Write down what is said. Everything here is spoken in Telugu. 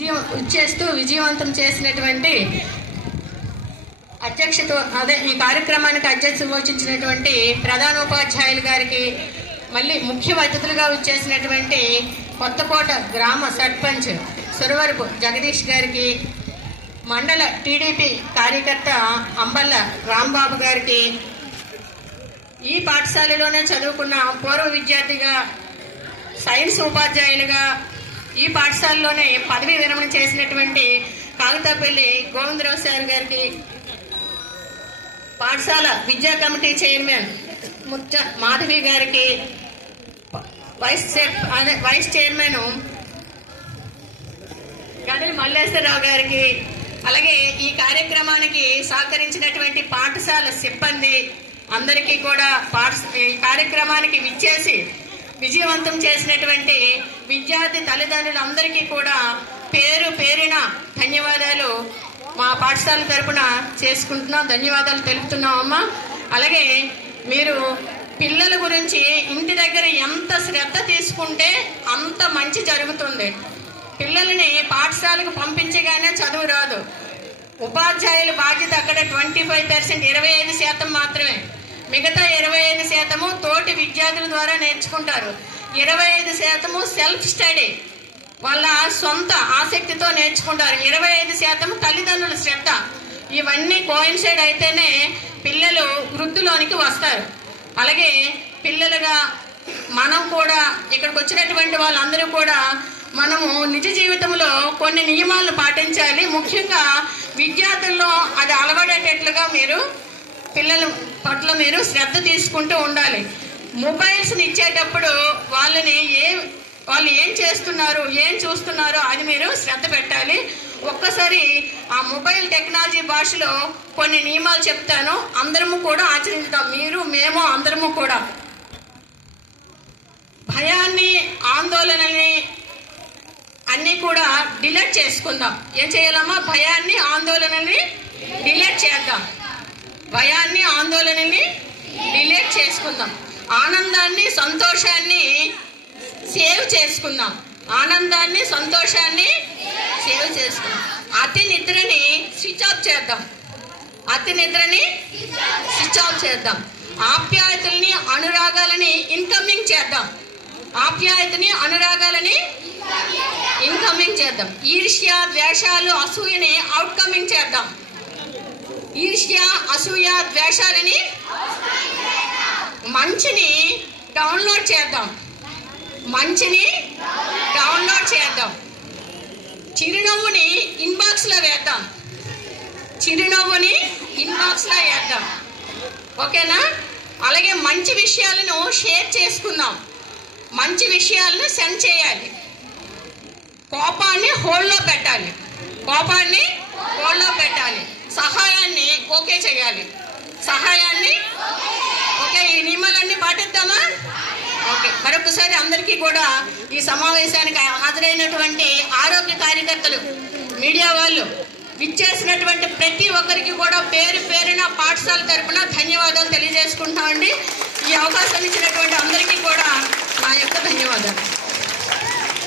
విజయం చేస్తూ విజయవంతం చేసినటువంటి అధ్యక్షత అదే ఈ కార్యక్రమానికి అధ్యక్షత వహించినటువంటి ప్రధానోపాధ్యాయులు గారికి మళ్ళీ ముఖ్య అతిథులుగా వచ్చేసినటువంటి కొత్తకోట గ్రామ సర్పంచ్ సురవరపు జగదీష్ గారికి మండల టీడీపీ కార్యకర్త అంబల్ల రాంబాబు గారికి ఈ పాఠశాలలోనే చదువుకున్న పూర్వ విద్యార్థిగా సైన్స్ ఉపాధ్యాయులుగా ఈ పాఠశాలలోనే పదవీ విరమణ చేసినటువంటి కాగితాపల్లి గోవిందరావు సార్ గారికి పాఠశాల విద్యా కమిటీ చైర్మన్ ముచ్చ మాధవి గారికి వైస్ చైర్ అదే వైస్ చైర్మన్ గడిలి మల్లేశ్వరరావు గారికి అలాగే ఈ కార్యక్రమానికి సహకరించినటువంటి పాఠశాల సిబ్బంది అందరికీ కూడా పాఠ ఈ కార్యక్రమానికి విచ్చేసి విజయవంతం చేసినటువంటి విద్యార్థి తల్లిదండ్రులందరికీ కూడా పేరు పేరిన ధన్యవాదాలు మా పాఠశాల తరపున చేసుకుంటున్నాం. ధన్యవాదాలు తెలుపుతున్నాం అమ్మ. అలాగే మీరు పిల్లల గురించి ఇంటి దగ్గర ఎంత శ్రద్ధ తీసుకుంటే అంత మంచి జరుగుతుంది. పిల్లల్ని పాఠశాలకు పంపించగానే చదువు రాదు. ఉపాధ్యాయుల బాధ్యత అక్కడ ట్వంటీ ఫైవ్ పర్సెంట్ ఇరవై ఐదు శాతం మాత్రమే. మిగతా ఇరవై ఐదు శాతము తోటి విద్యార్థుల ద్వారా నేర్చుకుంటారు. ఇరవై ఐదు శాతము సెల్ఫ్ స్టడీ వాళ్ళ సొంత ఆసక్తితో నేర్చుకుంటారు. ఇరవై ఐదు శాతం తల్లిదండ్రుల శ్రద్ధ. ఇవన్నీ కోయిన్సైడ్ అయితేనే పిల్లలు వృద్ధిలోనికి వస్తారు. అలాగే పిల్లలుగా మనం కూడా ఇక్కడికి వచ్చినటువంటి వాళ్ళందరూ కూడా మనము నిజ జీవితంలో కొన్ని నియమాలను పాటించాలి. ముఖ్యంగా విద్యార్థుల్లో అది అలవడేటట్లుగా మీరు పిల్లల పట్ల మీరు శ్రద్ధ తీసుకుంటూ ఉండాలి. మొబైల్స్ని ఇచ్చేటప్పుడు వాళ్ళని ఏం వాళ్ళు ఏం చేస్తున్నారు ఏం చూస్తున్నారో అది మీరు శ్రద్ధ పెట్టాలి. ఒక్కసారి ఆ మొబైల్ టెక్నాలజీ భాషలో కొన్ని నియమాలు చెప్తాను. అందరము కూడా ఆచరించుతాం మీరు మేము అందరము కూడా. భయాన్ని ఆందోళనని అన్నీ కూడా డిలీట్ చేసుకుందాం. ఏం చేయాలమ్మా? భయాన్ని ఆందోళనని డిలీట్ చేద్దాం. భయాన్ని ఆందోళనని డిలీట్ చేసుకుందాం. ఆనందాన్ని సంతోషాన్ని సేవ్ చేసుకుందాం. ఆనందాన్ని సంతోషాన్ని సేవ్ చేసుకుందాం. అతి నిద్రని స్విచ్ ఆఫ్ చేద్దాం. అతి నిద్రని స్విచ్ ఆఫ్ చేద్దాం. ఆప్యాయతల్ని అనురాగాలని ఇన్కమింగ్ చేద్దాం. ఆప్యాయతని అనురాగాలని ఇన్కమింగ్ చేద్దాం. ఈర్ష్య ద్వేషాలు అసూయని అవుట్కమింగ్ చేద్దాం. ఈర్ష్య అసూయ ద్వేషాలని మంచిని డౌన్లోడ్ చేద్దాం. మంచిని డౌన్లోడ్ చేద్దాం. చిరునవ్వుని ఇన్బాక్స్లో వేద్దాం. చిరునవ్వుని ఇన్బాక్స్లో వేద్దాం. ఓకేనా? అలాగే మంచి విషయాలను షేర్ చేసుకుందాం. మంచి విషయాలను సెండ్ చేయాలి. కోపాన్ని హోల్డ్లో పెట్టాలి. కోపాన్ని హోల్డ్లో పెట్టాలి. సహాయాన్ని ఓకే చేయాలి. సహాయాన్ని ఓకే ఈ నియమాలన్నీ పాటిద్దామా? ఓకే మరొకసారి అందరికీ కూడా ఈ సమావేశానికి హాజరైనటువంటి ఆరోగ్య కార్యకర్తలు మీడియా వాళ్ళు విచ్చేసినటువంటి ప్రతి ఒక్కరికి కూడా పేరు పేరున పాఠశాల తరపున ధన్యవాదాలు తెలియజేసుకుంటామండి ఈ అవకాశం ఇచ్చినటువంటి అందరికీ